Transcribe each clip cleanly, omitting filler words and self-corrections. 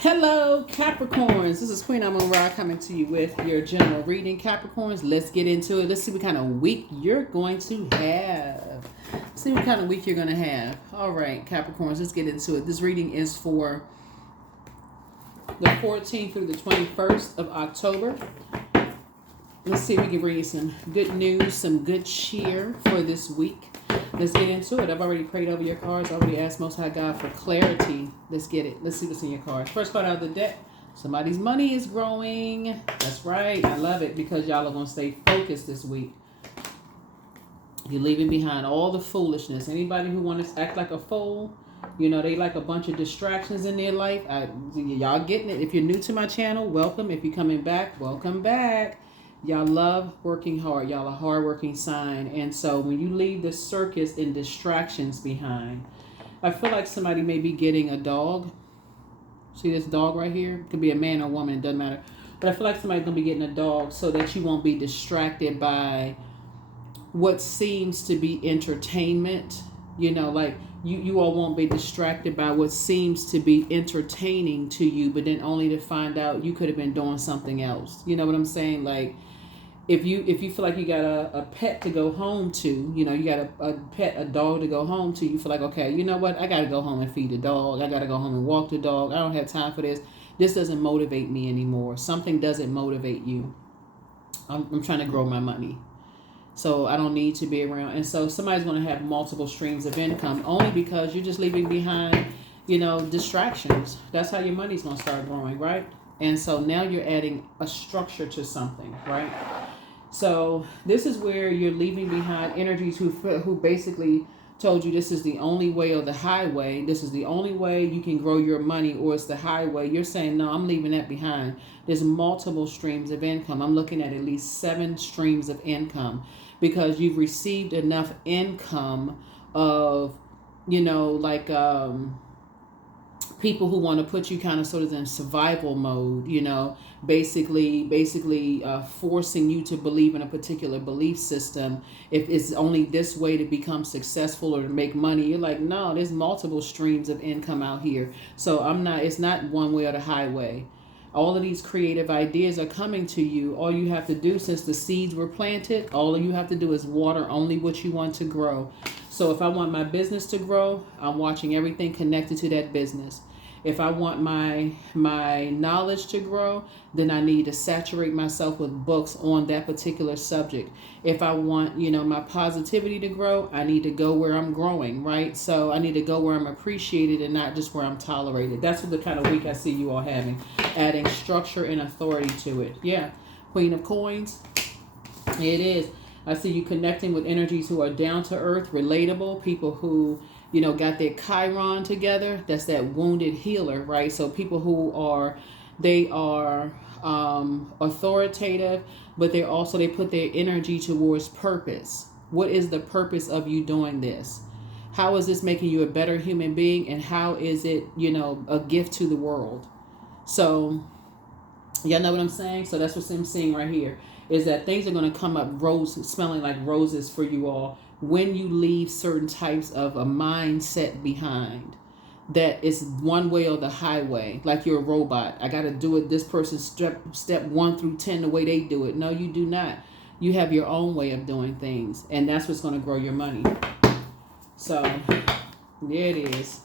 Hello, Capricorns. This is Queen Amun Ra coming to you with your general reading, Capricorns. Let's get into it. Let's see what kind of week you're going to have. See what kind of week you're going to have. All right, Capricorns, let's get into it. This reading is for the 14th through the 21st of October. Let's see if we can bring you some good news, some good cheer for this week. Let's get into it. I've already prayed over your cards. I already asked Most High God for clarity. Let's get it. Let's see what's in your cards. First card out of the deck. Somebody's money is growing. That's right. I love it because y'all are going to stay focused this week. You're leaving behind all the foolishness. Anybody who wants to act like a fool, you know, they like a bunch of distractions in their life. Y'all getting it. If you're new to my channel, welcome. If you're coming back, welcome back. Y'all love working hard. Y'all a hard-working sign. And so when you leave the circus and distractions behind, I feel like somebody may be getting a dog. See this dog right here? It could be a man or a woman. It doesn't matter. But I feel like somebody's going to be getting a dog so that you won't be distracted by what seems to be entertainment. You know, like you all won't be distracted by what seems to be entertaining to you, but then only to find out you could have been doing something else. You know what I'm saying? Like, if you feel like you got a pet to go home to, you know, you got a dog to go home to, you feel like, okay, you know what? I got to go home and feed the dog. I got to go home and walk the dog. I don't have time for this. This doesn't motivate me anymore. Something doesn't motivate you. I'm trying to grow my money. So I don't need to be around. And so somebody's going to have multiple streams of income only because you're just leaving behind, you know, distractions. That's how your money's going to start growing, right? And so now you're adding a structure to something, right? So this is where you're leaving behind energies who basically told you this is the only way or the highway. This is the only way you can grow your money, or it's the highway. You're saying, no, I'm leaving that behind. There's multiple streams of income. I'm looking at least 7 streams of income because you've received enough income of, you know, like, people who want to put you kind of sort of in survival mode, you know, basically forcing you to believe in a particular belief system. If it's only this way to become successful or to make money, you're like, no, there's multiple streams of income out here. So it's not one way or the highway. All of these creative ideas are coming to you. All you have to do, since the seeds were planted, all you have to do is water only what you want to grow. So if I want my business to grow, I'm watching everything connected to that business. If I want my knowledge to grow, then I need to saturate myself with books on that particular subject. If I want, you know, my positivity to grow, I need to go where I'm growing, right? So I need to go where I'm appreciated and not just where I'm tolerated. That's what the kind of week I see you all having. Adding structure and authority to it. Yeah. Queen of Coins. It is. I see you connecting with energies who are down to earth, relatable, people who, you know, got their Chiron together. That's that wounded healer, right? So people who are, they are authoritative, but they put their energy towards purpose. What is the purpose of you doing this? How is this making you a better human being? And how is it, you know, a gift to the world? So, y'all know what I'm saying? So that's what I'm seeing right here, is that things are going to come up smelling like roses for you all when you leave certain types of a mindset behind. That it's one way or the highway, like you're a robot. I got to do it this person's step 1 through 10 the way they do it. No, you do not. You have your own way of doing things, and that's what's going to grow your money. So there it is.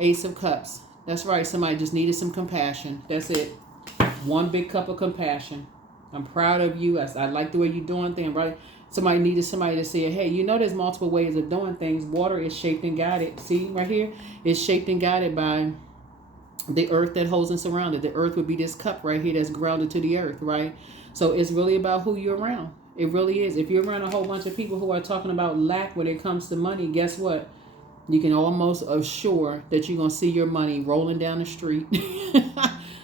Ace of Cups. That's right. Somebody just needed some compassion. That's it. One big cup of compassion. I'm proud of you. I like the way you're doing things, right? Somebody needed somebody to say, hey, you know, there's multiple ways of doing things. Water is shaped and guided. See right here? It's shaped and guided by the earth that holds and surrounds it. The earth would be this cup right here that's grounded to the earth, right? So it's really about who you're around. It really is. If you're around a whole bunch of people who are talking about lack when it comes to money, guess what? You can almost assure that you're going to see your money rolling down the street.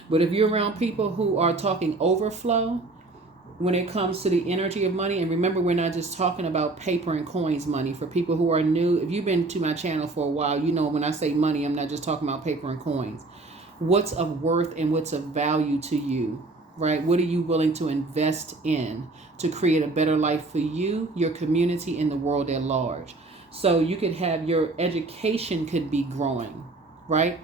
But if you're around people who are talking overflow, when it comes to the energy of money, and remember, we're not just talking about paper and coins money. For people who are new, if you've been to my channel for a while, you know when I say money, I'm not just talking about paper and coins. What's of worth and what's of value to you, right? What are you willing to invest in to create a better life for you, your community, and the world at large? So you could have your education could be growing, right?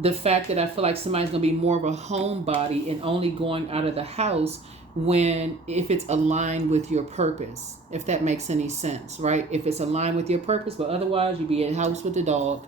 The fact that I feel like somebody's going to be more of a homebody and only going out of the house if it's aligned with your purpose, if that makes any sense, right? If it's aligned with your purpose, but otherwise you be in the house with the dog.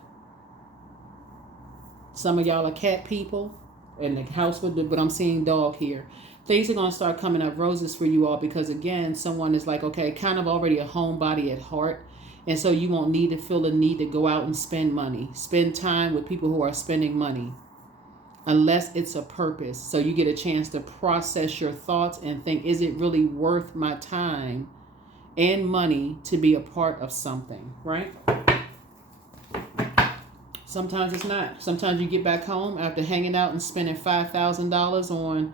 Some of y'all are cat people in the house but I'm seeing dog here. Things are going to start coming up roses for you all because, again, someone is like, okay, kind of already a homebody at heart. And so you won't feel the need to go out and spend money, spend time with people who are spending money, unless it's a purpose. So you get a chance to process your thoughts and think, is it really worth my time and money to be a part of something, right? Sometimes it's not. Sometimes you get back home after hanging out and spending $5,000 on,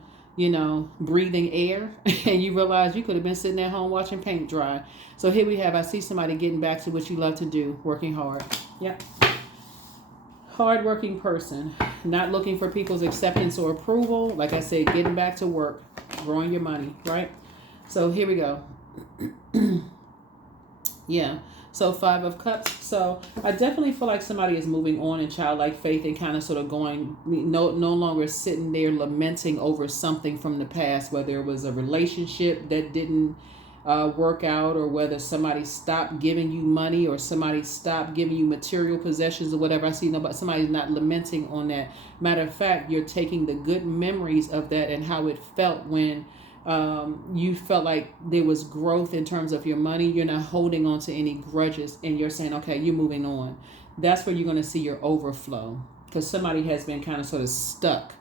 breathing air, and you realize you could have been sitting at home watching paint dry. So here we have, I see somebody getting back to what you love to do, working hard. Yep. Hardworking person, not looking for people's acceptance or approval. Like I said, getting back to work, growing your money, right? So here we go. Yeah. So 5 of Cups. So I definitely feel like somebody is moving on in childlike faith and kind of sort of going, no longer sitting there lamenting over something from the past, whether it was a relationship that didn't work out, or whether somebody stopped giving you money, or somebody stopped giving you material possessions or whatever. I see somebody's not lamenting on that. Matter of fact, you're taking the good memories of that and how it felt when you felt like there was growth in terms of your money. You're not holding on to any grudges, and you're saying, okay, you're moving on. That's where you're going to see your overflow, because somebody has been kind of sort of stuck,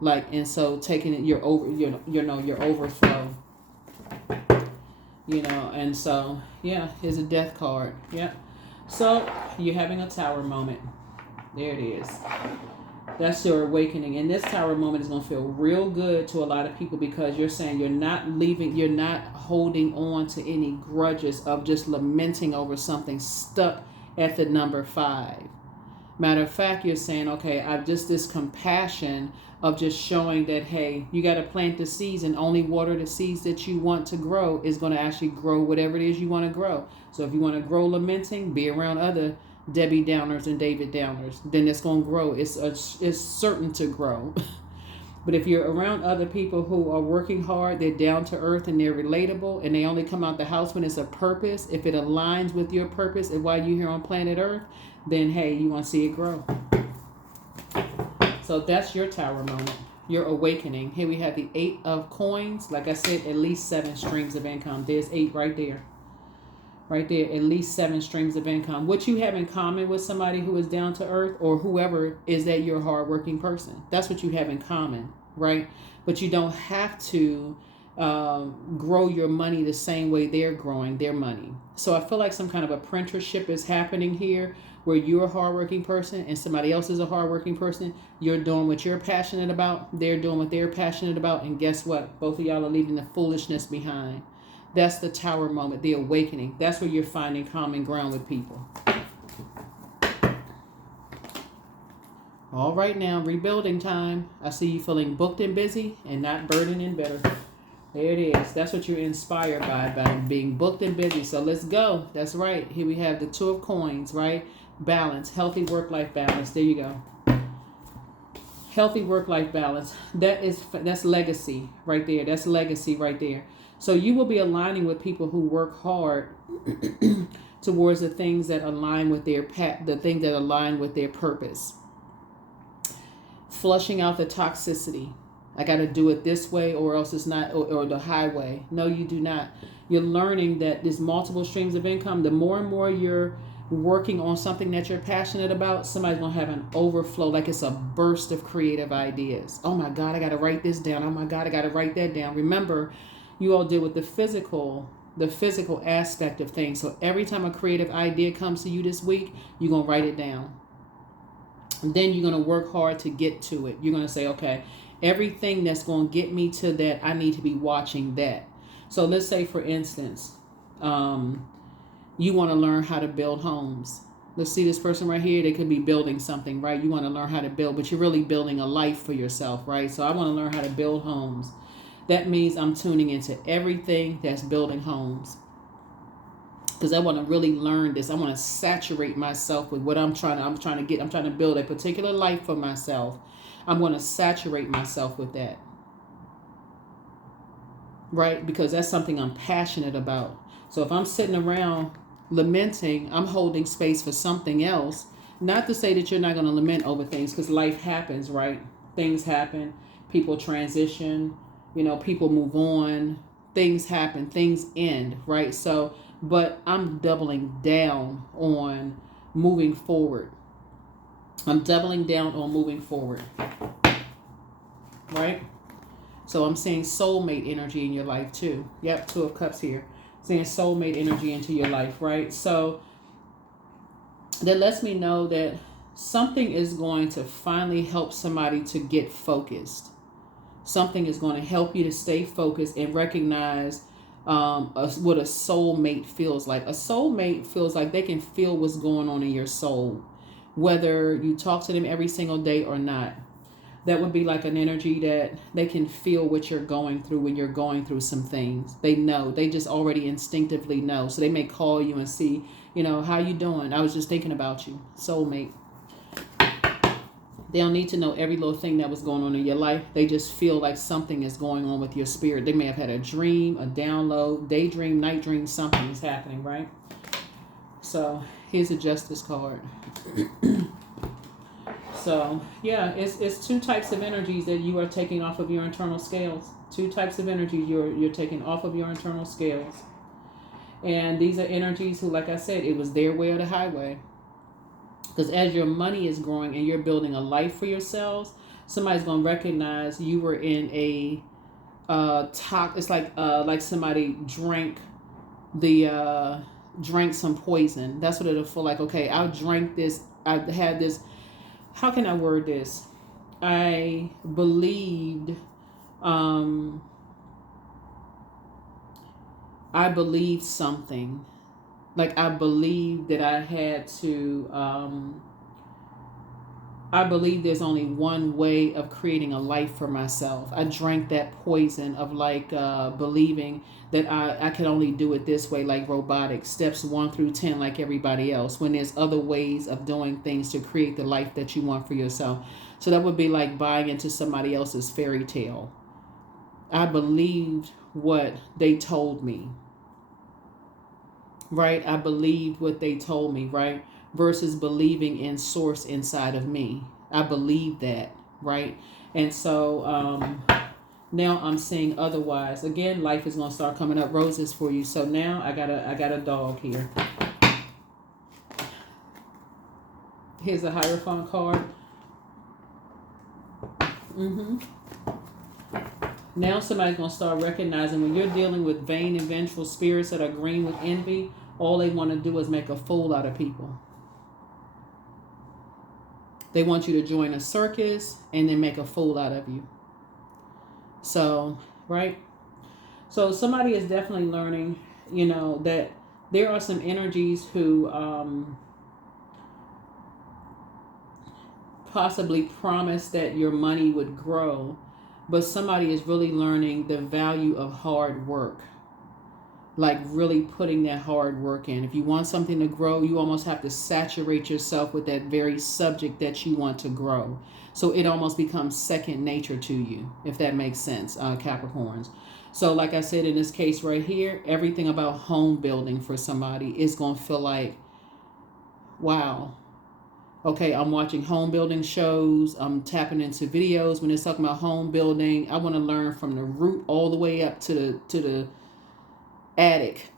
and so taking it, your overflow, and so, yeah, here's a death card. Yeah. So you're having a tower moment. There it is. That's your awakening. And this tower moment is going to feel real good to a lot of people, because you're saying you're not holding on to any grudges of just lamenting over something, stuck at the number 5. Matter of fact, you're saying, okay, I've just this compassion of just showing that, hey, you got to plant the seeds and only water the seeds that you want to grow is going to actually grow whatever it is you want to grow. So if you want to grow lamenting, be around other Debbie Downers and David Downers, then it's going to grow. It's certain to grow. But if you're around other people who are working hard, they're down to earth and they're relatable, and they only come out the house when it's a purpose, if it aligns with your purpose and why you're here on planet Earth, then hey, you want to see it grow. So that's your tower moment, your awakening. Here we have the 8 of Coins. Like I said, at least 7 streams of income. There's 8 right there. Right there, at least 7 streams of income. What you have in common with somebody who is down to earth, or whoever, is that you're a hardworking person. That's what you have in common, right? But you don't have to grow your money the same way they're growing their money. So I feel like some kind of apprenticeship is happening here, where you're a hardworking person and somebody else is a hardworking person. You're doing what you're passionate about. They're doing what they're passionate about. And guess what? Both of y'all are leaving the foolishness behind. That's the tower moment, the awakening. That's where you're finding common ground with people. All right, now, rebuilding time. I see you feeling booked and busy and not burdened and bitter. There it is. That's what you're inspired by being booked and busy. So let's go. That's right. Here we have the 2 of Coins, right? Balance, healthy work-life balance. There you go. Healthy work-life balance. That's legacy right there. That's legacy right there. So you will be aligning with people who work hard towards the things that align with their purpose. Flushing out the toxicity. I got to do it this way or else it's not, or the highway. No, you do not. You're learning that there's multiple streams of income. The more and more you're working on something that you're passionate about, somebody's going to have an overflow, like it's a burst of creative ideas. Oh my God, I got to write this down. Oh my God, I got to write that down. Remember, you all deal with the physical aspect of things. So every time a creative idea comes to you this week, you're going to write it down. And then you're going to work hard to get to it. You're going to say, okay, everything that's going to get me to that, I need to be watching that. So let's say, for instance, you want to learn how to build homes. Let's see this person right here. They could be building something, right? You want to learn how to build, but you're really building a life for yourself, right? So I want to learn how to build homes. That means I'm tuning into everything that's building homes. because I want to really learn this. I want to saturate myself with what I'm trying to build a particular life for myself. I'm going to saturate myself with that. Right? Because that's something I'm passionate about. So if I'm sitting around lamenting, I'm holding space for something else. Not to say that you're not going to lament over things, because life happens, right? Things happen. People transition. People move on. Things happen. Things end, right? So, but I'm doubling down on moving forward. I'm doubling down on moving forward. Right? So I'm seeing soulmate energy in your life too. Yep, 2 of Cups here. Seeing soulmate energy into your life, right? So that lets me know that something is going to finally help somebody to get focused. Something is going to help you to stay focused and recognize what a soulmate feels like. A soulmate feels like they can feel what's going on in your soul, whether you talk to them every single day or not. That would be like an energy that they can feel what you're going through when you're going through some things. They know. They just already instinctively know. So they may call you and see, how you doing? I was just thinking about you. Soulmate. They don't need to know every little thing that was going on in your life. They just feel like something is going on with your spirit. They may have had a dream, a download, daydream, night dream, something is happening, right? So here's a Justice card. So, yeah, it's 2 types of energies that you are taking off of your internal scales. 2 types of energies you're taking off of your internal scales. And these are energies who, like I said, it was their way or the highway. Because as your money is growing and you're building a life for yourselves, somebody's going to recognize you were in a it's like somebody drank some poison. That's what it'll feel like. Okay, I drank this. I had this. How can I word this? I believed something. Like I believed that I had to, I believe there's only one way of creating a life for myself. I drank that poison of believing that I could only do it this way, like robotics, steps 1 through 10, like everybody else, when there's other ways of doing things to create the life that you want for yourself. So that would be like buying into somebody else's fairy tale. I believed what they told me. Right? I believed what they told me, right? Versus believing in source inside of me. I believe that, right? And so now I'm seeing otherwise. Again, life is going to start coming up roses for you. So now I got a dog here. Here's a Hierophant card. Now somebody's going to start recognizing when you're dealing with vain and vengeful spirits that are green with envy, all they want to do is make a fool out of people. They want you to join a circus and then make a fool out of you. So, right? So somebody is definitely learning, that there are some energies who possibly promised that your money would grow, but somebody is really learning the value of hard work. Like really putting that hard work in. If you want something to grow, you almost have to saturate yourself with that very subject that you want to grow. So it almost becomes second nature to you, if that makes sense, Capricorns. So like I said, in this case right here, everything about home building for somebody is going to feel like, wow. Okay, I'm watching home building shows. I'm tapping into videos when it's talking about home building. I want to learn from the root all the way up to the attic.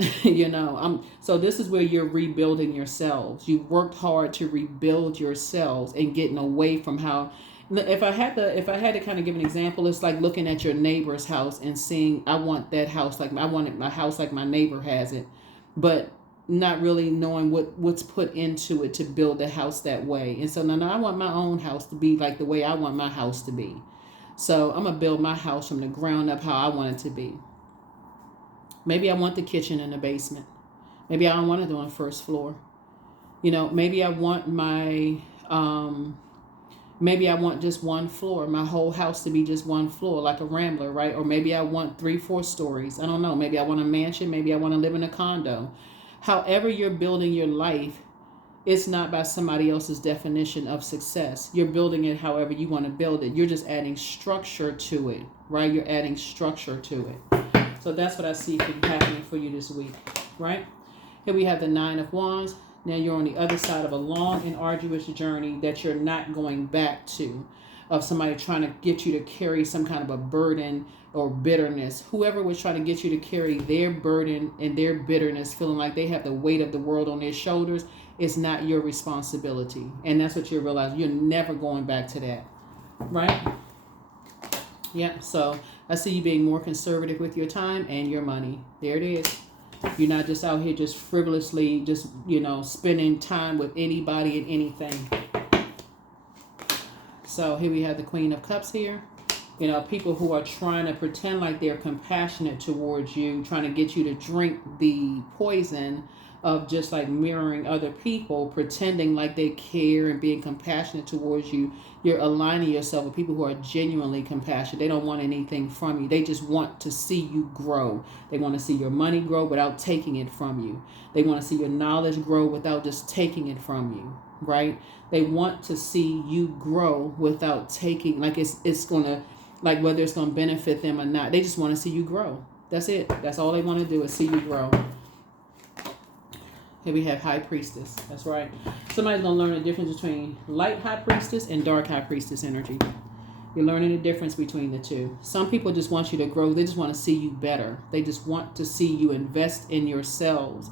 So this is where you're rebuilding yourselves. You worked hard to rebuild yourselves and getting away from how. If I had to kind of give an example, it's like looking at your neighbor's house and seeing, I want that house like I want my house like my neighbor has it, but not really knowing what's put into it to build the house that way. And so now I want my own house to be like the way I want my house to be. So I'm gonna build my house from the ground up how I want it to be. Maybe I want the kitchen in the basement. Maybe I don't want it on the first floor. Maybe I want maybe I want just one floor, my whole house to be just one floor, like a rambler, right? Or maybe I want 3-4 stories. I don't know. Maybe I want a mansion. Maybe I want to live in a condo. however you're building your life, it's not by somebody else's definition of success. You're building it however you want to build it. You're just adding structure to it, right? You're adding structure to it. So that's what I see happening for you this week, right? Here we have the Nine of Wands. Now you're on the other side of a long and arduous journey that you're not going back to, of somebody trying to get you to carry some kind of a burden or bitterness. Whoever was trying to get you to carry their burden and their bitterness, feeling like they have the weight of the world on their shoulders, is not your responsibility. And that's what you're realizing. You're never going back to that, right? Yeah, so I see you being more conservative with your time and your money. There it is. You're not just out here just frivolously, just, spending time with anybody and anything. So here we have the Queen of Cups here. People who are trying to pretend like they're compassionate towards you, trying to get you to drink the poison of just like mirroring other people, pretending like they care and being compassionate towards you. You're aligning yourself with people who are genuinely compassionate. They don't want anything from you. They just want to see you grow. They want to see your money grow without taking it from you. They want to see your knowledge grow without just taking it from you, right? They want to see you grow without taking, like it's going to, like whether it's going to benefit them or not. They just want to see you grow. That's it. That's all they want to do is see you grow. Here we have High Priestess. That's right. Somebody's going to learn the difference between light High Priestess and dark High Priestess energy. You're learning the difference between the two. Some people just want you to grow. They just want to see you better. They just want to see you invest in yourselves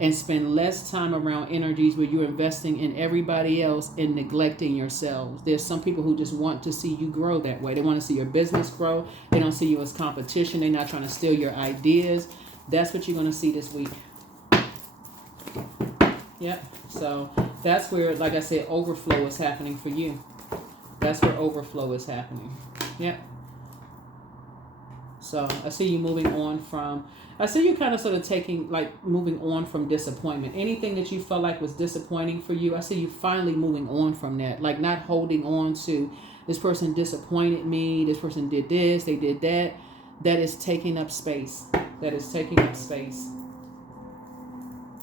and spend less time around energies where you're investing in everybody else and neglecting yourselves. There's some people who just want to see you grow that way. They want to see your business grow. They don't see you as competition. They're not trying to steal your ideas. That's what you're going to see this week. Yep. So that's where, like I said, overflow is happening for you. That's where overflow is happening. Yep. So I see you moving on from, I see you kind of sort of moving on from disappointment. Anything that you felt like was disappointing for you, I see you finally moving on from that. Like not holding on to, this person disappointed me, this person did this, they did that. That is taking up space. That is taking up space.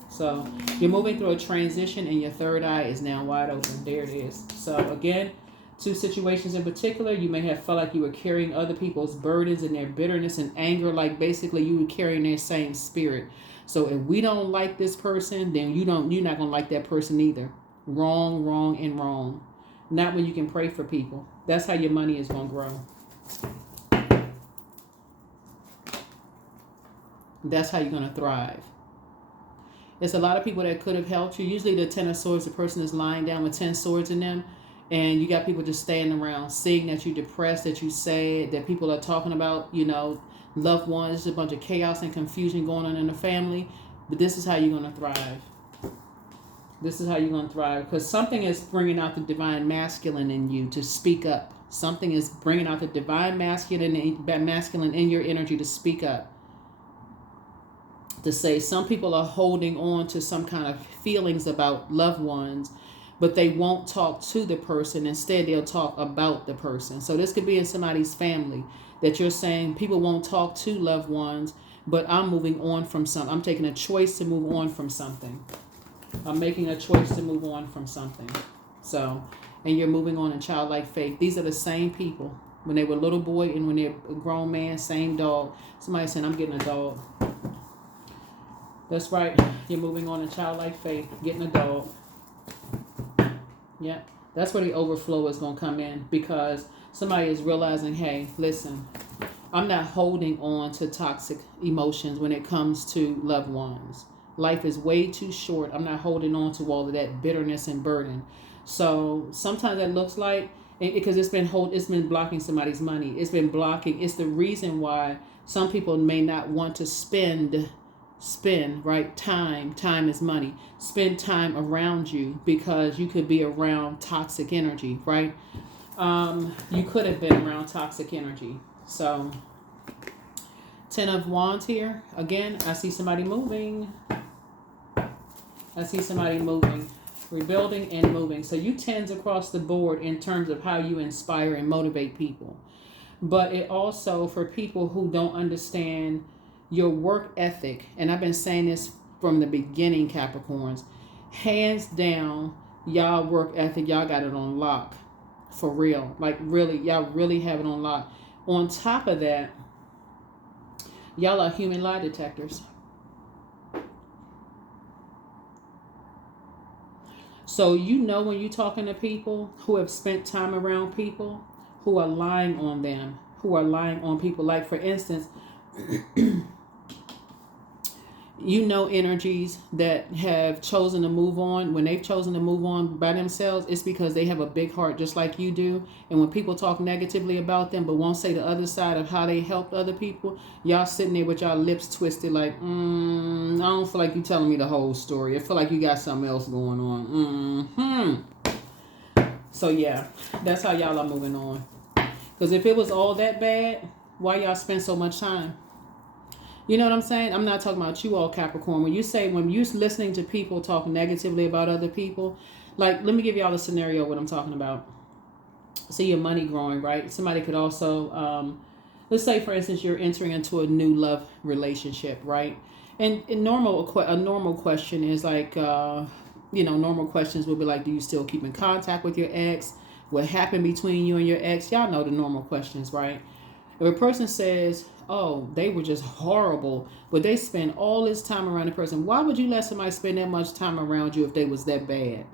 So you're moving through a transition and your third eye is now wide open. There it is. So again, two situations in particular, you may have felt like you were carrying other people's burdens and their bitterness and anger, like basically you were carrying their same spirit. So if we don't like this person, then you're not going to like that person either. Wrong, wrong, and wrong. Not when you can pray for people. That's how your money is going to grow. That's how you're going to thrive. There's a lot of people that could have helped you. Usually the 10 of Swords, the person is lying down with 10 swords in them. And you got people just standing around seeing that you're depressed, that you sad, that people are talking about, loved ones. There's a bunch of chaos and confusion going on in the family. But this is how you're going to thrive. This is how you're going to thrive. Because something is bringing out the divine masculine in you to speak up. Something is bringing out the divine masculine in your energy to speak up. To say some people are holding on to some kind of feelings about loved ones, but they won't talk to the person. Instead, they'll talk about the person. So this could be in somebody's family that you're saying people won't talk to loved ones, but I'm moving on from something. I'm taking a choice to move on from something. I'm making a choice to move on from something. So, and you're moving on in childlike faith. These are the same people. When they were a little boy and when they're a grown man, same dog. Somebody saying, I'm getting a dog. That's right. You're moving on in childlike faith, getting a dog. Yeah. That's where the overflow is going to come in, because somebody is realizing, hey, listen, I'm not holding on to toxic emotions when it comes to loved ones. Life is way too short. I'm not holding on to all of that bitterness and burden. So sometimes that looks like, because it's been blocking somebody's money. It's been blocking. It's the reason why some people may not want to spend, right? Time is money. Spend time around you, because you could be around toxic energy, right? You could have been around toxic energy. So 10 of Wands here. Again, I see somebody moving. Rebuilding and moving. So you tens across the board in terms of how you inspire and motivate people. But it also, for people who don't understand your work ethic, and I've been saying this from the beginning, Capricorns. Hands down, y'all work ethic, y'all got it on lock. For real. Like, really, y'all really have it on lock. On top of that, y'all are human lie detectors. So you know when you're talking to people who have spent time around people who are lying on them, who are lying on people. Like, for instance, you know energies that have chosen to move on. When they've chosen to move on by themselves, it's because they have a big heart just like you do. And when people talk negatively about them but won't say the other side of how they helped other people, y'all sitting there with y'all lips twisted like, I don't feel like you telling me the whole story. I feel like you got something else going on. So yeah, that's how y'all are moving on. Because if it was all that bad, why y'all spend so much time? You know what I'm saying? I'm not talking about you all, Capricorn. When you're listening to people talk negatively about other people, like, let me give y'all a scenario what I'm talking about. See your money growing, right? Somebody could also, let's say, for instance, you're entering into a new love relationship, right? And a normal question is like, normal questions would be like, do you still keep in contact with your ex? What happened between you and your ex? Y'all know the normal questions, right? If a person says, oh, they were just horrible, but they spend all this time around the person, why would you let somebody spend that much time around you if they was that bad?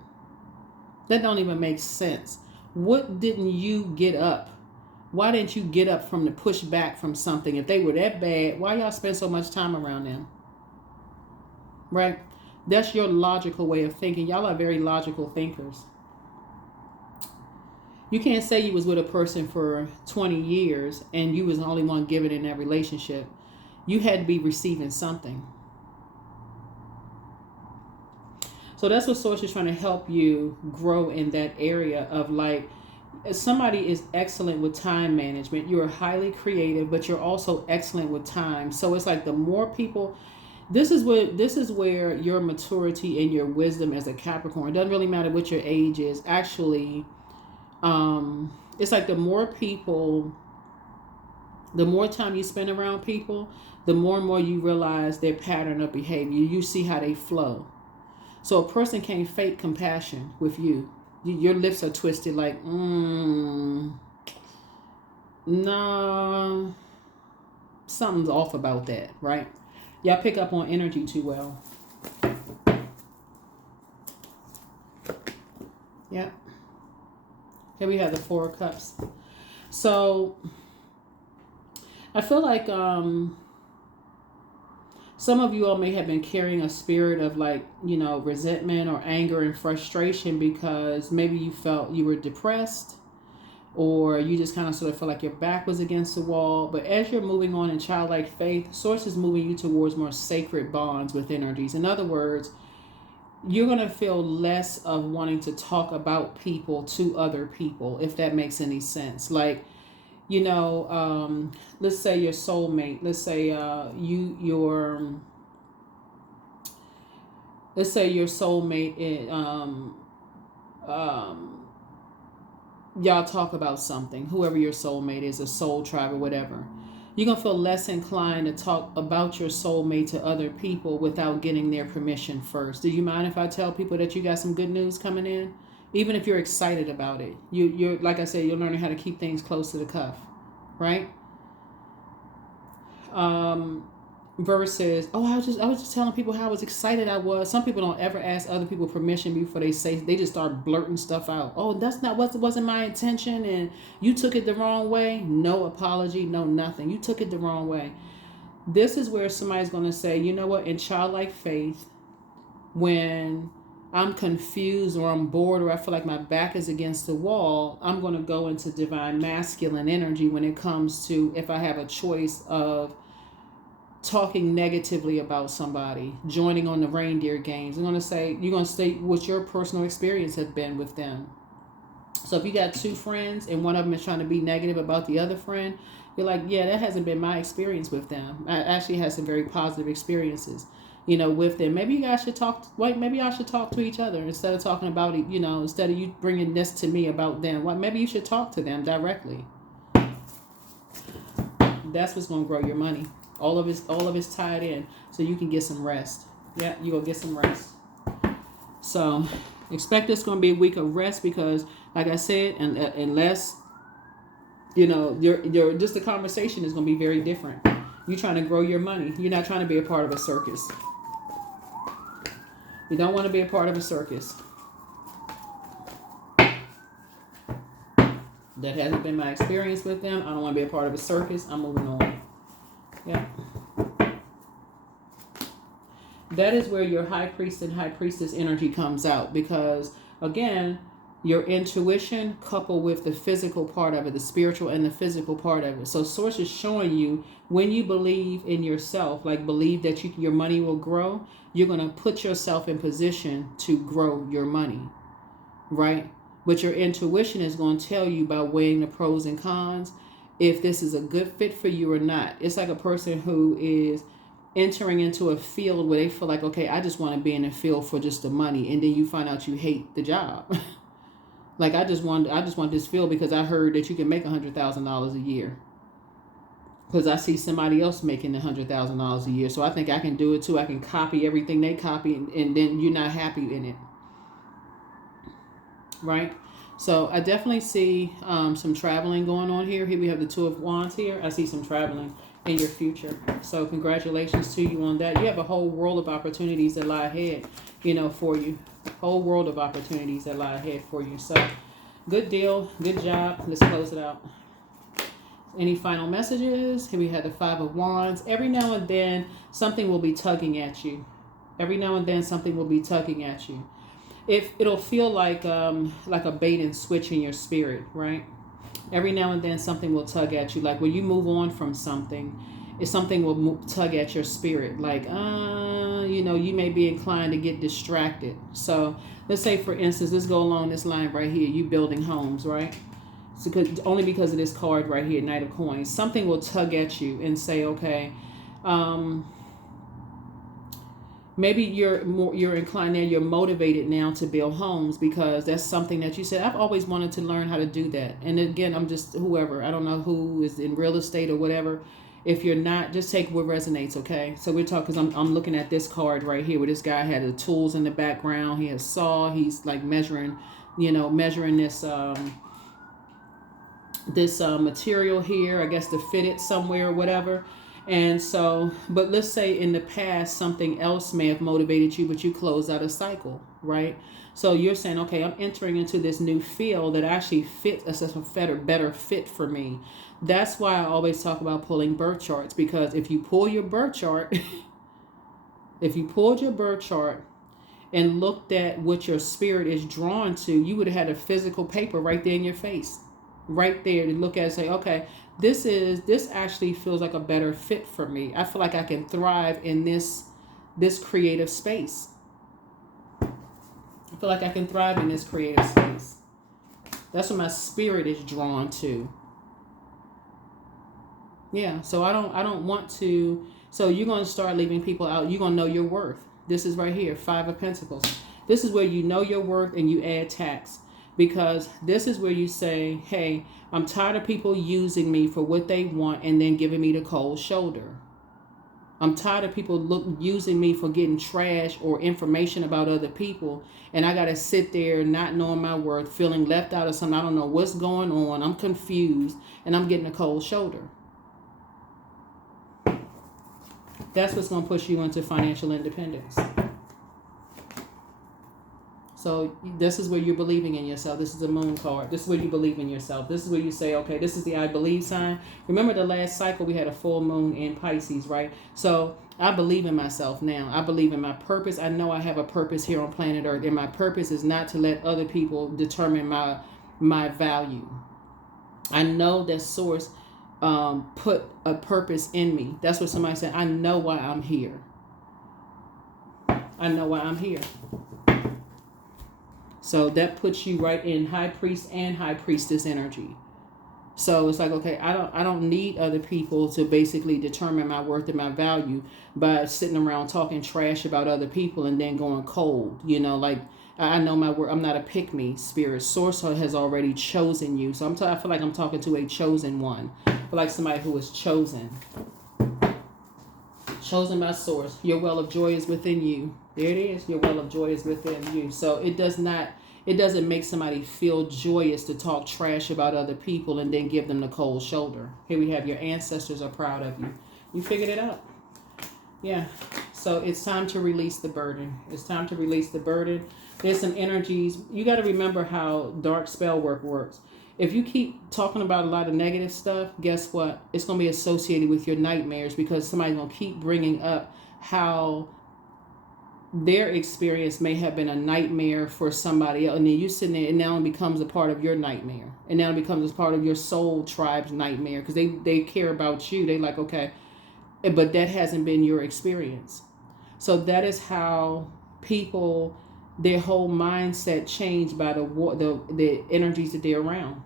That don't even make sense. What didn't you get up? Why didn't you get up from the pushback from something? If they were that bad, why y'all spend so much time around them? Right? That's your logical way of thinking. Y'all are very logical thinkers. You can't say you was with a person for 20 years and you was the only one giving in that relationship. You had to be receiving something. So that's what Source is trying to help you grow in that area of, like, somebody is excellent with time management. You're highly creative, but you're also excellent with time. So it's like the more people, this is where your maturity and your wisdom as a Capricorn, it doesn't really matter what your age is, actually. It's like the more time you spend around people, the more and more you realize their pattern of behavior. You see how they flow. So a person can't fake compassion with you. Your lips are twisted like, no, something's off about that, right? Y'all pick up on energy too well. Yep. Here we have the Four of Cups. So I feel like some of you all may have been carrying a spirit of, like, resentment or anger and frustration because maybe you felt you were depressed, or you just kind of sort of felt like your back was against the wall. But as you're moving on in childlike faith, Source is moving you towards more sacred bonds with energies. In other words, you're going to feel less of wanting to talk about people to other people, if that makes any sense. Like, let's say your soulmate, let's say let's say your soulmate, y'all talk about something, whoever your soulmate is, a soul tribe or whatever. You're going to feel less inclined to talk about your soulmate to other people without getting their permission first. Do you mind if I tell people that you got some good news coming in? Even if you're excited about it. You're like I said, you're learning how to keep things close to the cuff. Right? Versus, I was just telling people how excited I was. Some people don't ever ask other people permission before they say, they just start blurting stuff out. Oh, that's not what wasn't my intention, and you took it the wrong way. No apology, no nothing. You took it the wrong way. This is where somebody's going to say, you know what, in childlike faith, when I'm confused or I'm bored or I feel like my back is against the wall, I'm going to go into divine masculine energy when it comes to, if I have a choice of talking negatively about somebody, joining on the reindeer games. I'm going to say, you're going to state what your personal experience has been with them. So if you got two friends and one of them is trying to be negative about the other friend, you're like, yeah, that hasn't been my experience with them. I actually had some very positive experiences, with them. Maybe you guys should maybe y'all should talk to each other instead of talking about it, instead of you bringing this to me about them. Maybe you should talk to them directly. That's what's going to grow your money. All of it's tied in, so you can get some rest. Yeah, you're going to get some rest. So expect this going to be a week of rest because, like I said, unless, you know, your just the conversation is going to be very different. You're trying to grow your money. You're not trying to be a part of a circus. You don't want to be a part of a circus. That hasn't been my experience with them. I don't want to be a part of a circus. I'm moving on. Yeah. That is where your high priest and high priestess energy comes out because, again, your intuition coupled with the physical part of it, the spiritual and the physical part of it. So source is showing you when you believe in yourself, like believe that your money will grow, you're going to put yourself in position to grow your money, right? But your intuition is going to tell you by weighing the pros and cons if this is a good fit for you or not. It's like a person who is entering into a field where they feel like, okay, I just want to be in a field for just the money. And then you find out you hate the job. Like, I just want this field because I heard that you can make $100,000 a year. Because I see somebody else making $100,000 a year. So I think I can do it too. I can copy everything they copy and then you're not happy in it. Right? So I definitely see some traveling going on here. Here we have the Two of Wands here. I see some traveling in your future. So congratulations to you on that. You have a whole world of opportunities that lie ahead, you know, for you. Whole world of opportunities that lie ahead for you. So good deal. Good job. Let's close it out. Any final messages? Here we have the Five of Wands. Every now and then something will be tugging at you. Every now and then something will be tugging at you. It'll feel like a bait and switch in your spirit, right? Every now and then something will tug at you. Like when you move on from something, something will tug at your spirit. Like, you know, you may be inclined to get distracted. So let's say, for instance, let's go along this line right here. You building homes, right? So only because of this card right here, Knight of Coins. Something will tug at you and say, okay, maybe you're inclined now, you're motivated now to build homes because that's something that you said, I've always wanted to learn how to do that. And again, I'm just whoever, I don't know who is in real estate or whatever. If you're not, just take what resonates, okay? So we're talking, because I'm looking at this card right here where this guy had the tools in the background. He has saw, he's like measuring this material here, I guess to fit it somewhere or whatever. And so, but let's say in the past, something else may have motivated you, but you closed out a cycle, right? So you're saying, okay, I'm entering into this new field that actually fits as a better fit for me. That's why I always talk about pulling birth charts, because if you pull your birth chart, if you pulled your birth chart and looked at what your spirit is drawn to, you would have had a physical paper right there in your face, right there to look at and say, okay, this actually feels like a better fit for me. I feel like I can thrive in this creative space. I feel like I can thrive in this creative space. That's what my spirit is drawn to. Yeah, so I don't want to. So you're going to start leaving people out. You're going to know your worth. This is right here, Five of Pentacles. This is where you know your worth and you add tax. Because this is where you say, hey, I'm tired of people using me for what they want and then giving me the cold shoulder. I'm tired of people using me for getting trash or information about other people. And I got to sit there not knowing my worth, feeling left out of something. I don't know what's going on. I'm confused and I'm getting a cold shoulder. That's what's going to push you into financial independence. So this is where you're believing in yourself. This is a moon card. This is where you believe in yourself. This is where you say, okay, this is the I believe sign. Remember the last cycle we had a full moon in Pisces, right? So I believe in myself now. I believe in my purpose. I know I have a purpose here on planet Earth. And my purpose is not to let other people determine my value. I know that source put a purpose in me. That's what somebody said. I know why I'm here. I know why I'm here. So that puts you right in high priest and high priestess energy. So it's like, okay, I don't need other people to basically determine my worth and my value by sitting around talking trash about other people and then going cold. You know, like I know my worth. I'm not a pick me spirit. Source has already chosen you. So I feel like I'm talking to a chosen one. I feel like somebody who was chosen. Chosen by source. Your well of joy is within you. There it is. Your well of joy is within you. So it doesn't make somebody feel joyous to talk trash about other people and then give them the cold shoulder. Here we have your ancestors are proud of you. You figured it out. Yeah. So it's time to release the burden. It's time to release the burden. There's some energies. You got to remember how dark spell work works. If you keep talking about a lot of negative stuff, guess what? It's going to be associated with your nightmares, because somebody's going to keep bringing up how their experience may have been a nightmare for somebody else. And then you sitting there, and now it becomes a part of your nightmare. And now it becomes a part of your soul tribe's nightmare, because they care about you. They like, okay, but that hasn't been your experience. So that is how people, their whole mindset changed by the energies that they're around.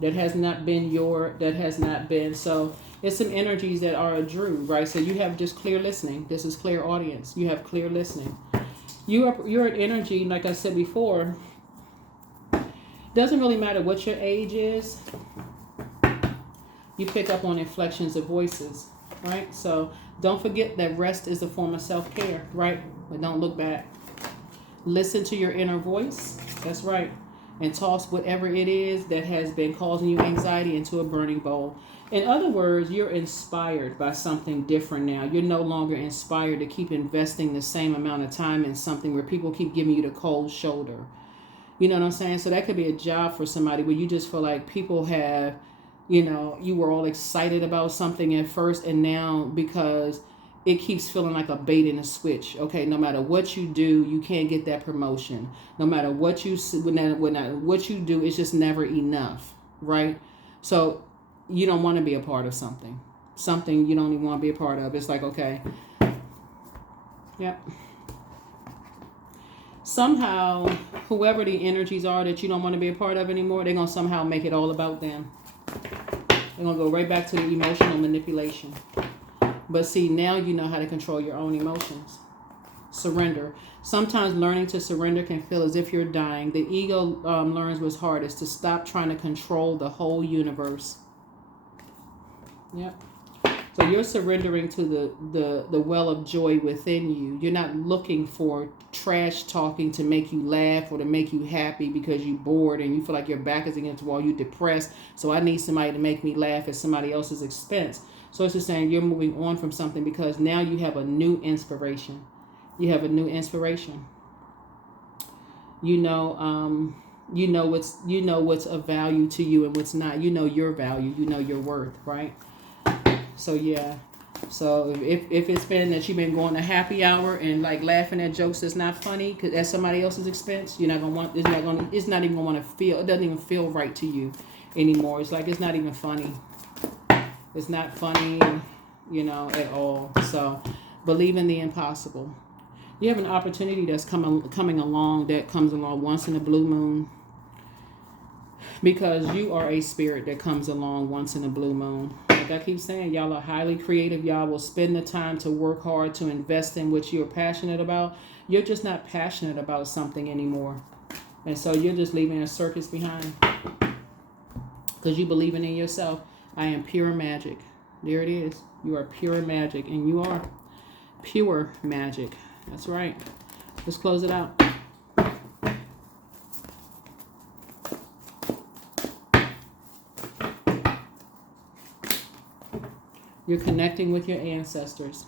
That has not been, so it's some energies that are a Drew, right? So you have just clear listening. This is clear audience. You have clear listening. You're an energy, like I said before, doesn't really matter what your age is. You pick up on inflections of voices, right? So don't forget that rest is a form of self-care, right? But don't look back. Listen to your inner voice. That's right. And toss whatever it is that has been causing you anxiety into a burning bowl. In other words, you're inspired by something different now. You're no longer inspired to keep investing the same amount of time in something where people keep giving you the cold shoulder. You know what I'm saying? So that could be a job for somebody where you just feel like people have, you were all excited about something at first, and now because it keeps feeling like a bait and a switch. Okay, no matter what you do, you can't get that promotion. No matter what you what you do, it's just never enough, right? So you don't want to be a part of something you don't even want to be a part of. It's like, okay, yep. Somehow, whoever the energies are that you don't want to be a part of anymore, they're gonna somehow make it all about them. They're gonna go right back to the emotional manipulation. But see, now you know how to control your own emotions. Surrender. Sometimes learning to surrender can feel as if you're dying. The ego learns what's hardest, to stop trying to control the whole universe. Yep. So you're surrendering to the well of joy within you. You're not looking for trash talking to make you laugh or to make you happy because you're bored and you feel like your back is against the wall, you're depressed. So I need somebody to make me laugh at somebody else's expense. So it's just saying you're moving on from something because now you have a new inspiration. You have a new inspiration. You know what's of value to you and what's not. You know your value. You know your worth, right? So yeah. So if it's been that you've been going to happy hour and like laughing at jokes that's not funny because at somebody else's expense, you're not gonna want. It's not even gonna want to feel. It doesn't even feel right to you anymore. It's like it's not even funny. It's not funny, at all. So believe in the impossible. You have an opportunity that's coming along, that comes along once in a blue moon. Because you are a spirit that comes along once in a blue moon. Like I keep saying, y'all are highly creative. Y'all will spend the time to work hard to invest in what you're passionate about. You're just not passionate about something anymore. And so you're just leaving a circus behind. Because you believe in yourself. I am pure magic. There it is. You are pure magic. And you are pure magic. That's right. Let's close it out. You're connecting with your ancestors.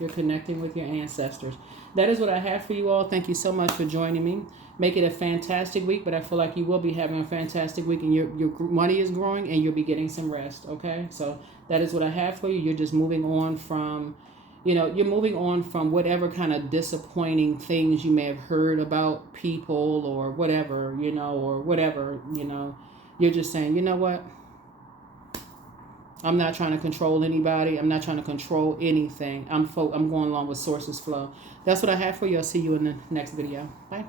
You're connecting with your ancestors. That is what I have for you all. Thank you so much for joining me. Make it a fantastic week, but I feel like you will be having a fantastic week and your money is growing and you'll be getting some rest, okay? So that is what I have for you. You're just moving on from, you're moving on from whatever kind of disappointing things you may have heard about people or whatever, or whatever, You're just saying, you know what? I'm not trying to control anybody. I'm not trying to control anything. I'm going along with sources flow. That's what I have for you. I'll see you in the next video. Bye.